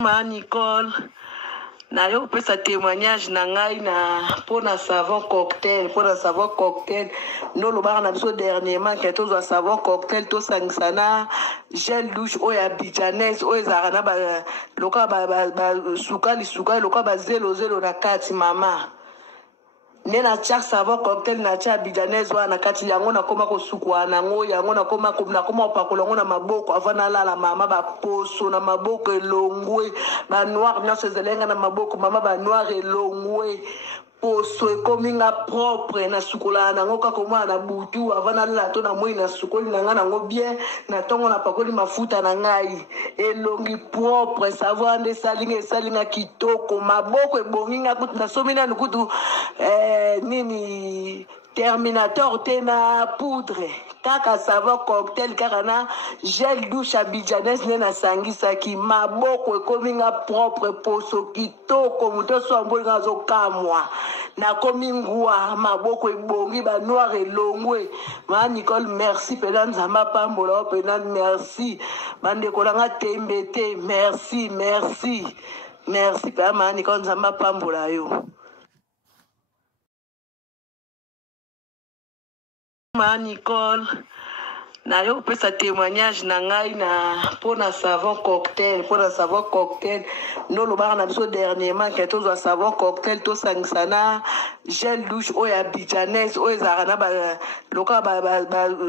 Nicole, nayo pesa témoignage na ngai na pona savon cocktail, no lo ba na biso dernièrement que tous wa savon cocktail to sangisana gel douche o ya bijanaise o ezara na ba loka ba sukali loka ba zelo na kati mama. Nena chak savon cocktail na cha bijanaise wana kati yango na koma ko sukwa nango yango na koma opakola ngo na maboko avana la mama ba poso na maboko elongwe ba noir nyonso zelenga na maboko mama ba noir elongwe poso ekominga propre na sukola nango kako mwana butu avana la to na moi na sukoli na nga nango bien na tongo na pakoli mafuta na ngai elongi propre savon de salinga kitoko maboko ebonginga kutu na somina nukutu nini Terminator tena poudre kaka savon cocktail kaka na gel douche abidjanaise nena sangisaki maboko ekominga propre poso kitoko muto so ambolinga zo kamwa na komingwa maboko ebongi ba noir elongwe ma Nicole merci pela nzamba pambola pela merci bande kolanga tembete merci pela ma Nicole nzamba pambola yo Nicole, nayo pesa témoignage na ngai na pona savon cocktail, no lo ba na biso dernièrement que tous wa savon cocktail to sangisana gel douche o ya bijanaise o ezara na ba loka ba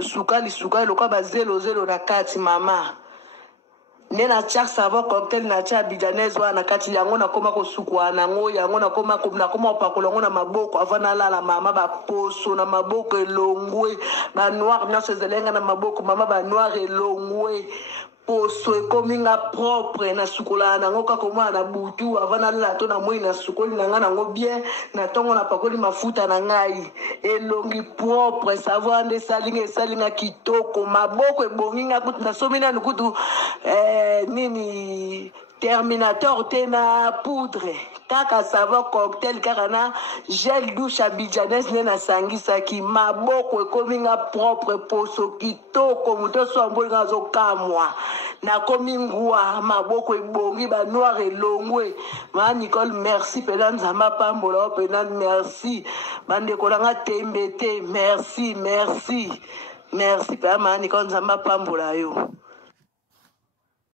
sukali loka ba zelo na kati mama. Nena chak savon cocktail na cha bijanaise wana kati yango na koma ko sukwa nango yango na koma opakola ngo na maboko avana la mama ba poso na maboko elongwe ba noir nyonso zelenga na maboko mama ba noir elongwe poso ekominga propre na sukola nango kako mwana butu avana la to na moi na sukoli na nga nango bien na tongo na pakoli mafuta na ngai elongi propre savon de salinga kitoko maboko ebonginga kutu na somina nukutu nini Terminator tena poudre kaka savon cocktail kaka na gel douche abidjanaise nena sangisaki maboko ekominga propre poso kitoko muto so ambolinga zo kamwa na komingwa maboko ebongi ba noir elongwe ma Nicole merci pela nzamba pambola pela merci bande kolanga tembete merci pela ma Nicole nzamba pambola yo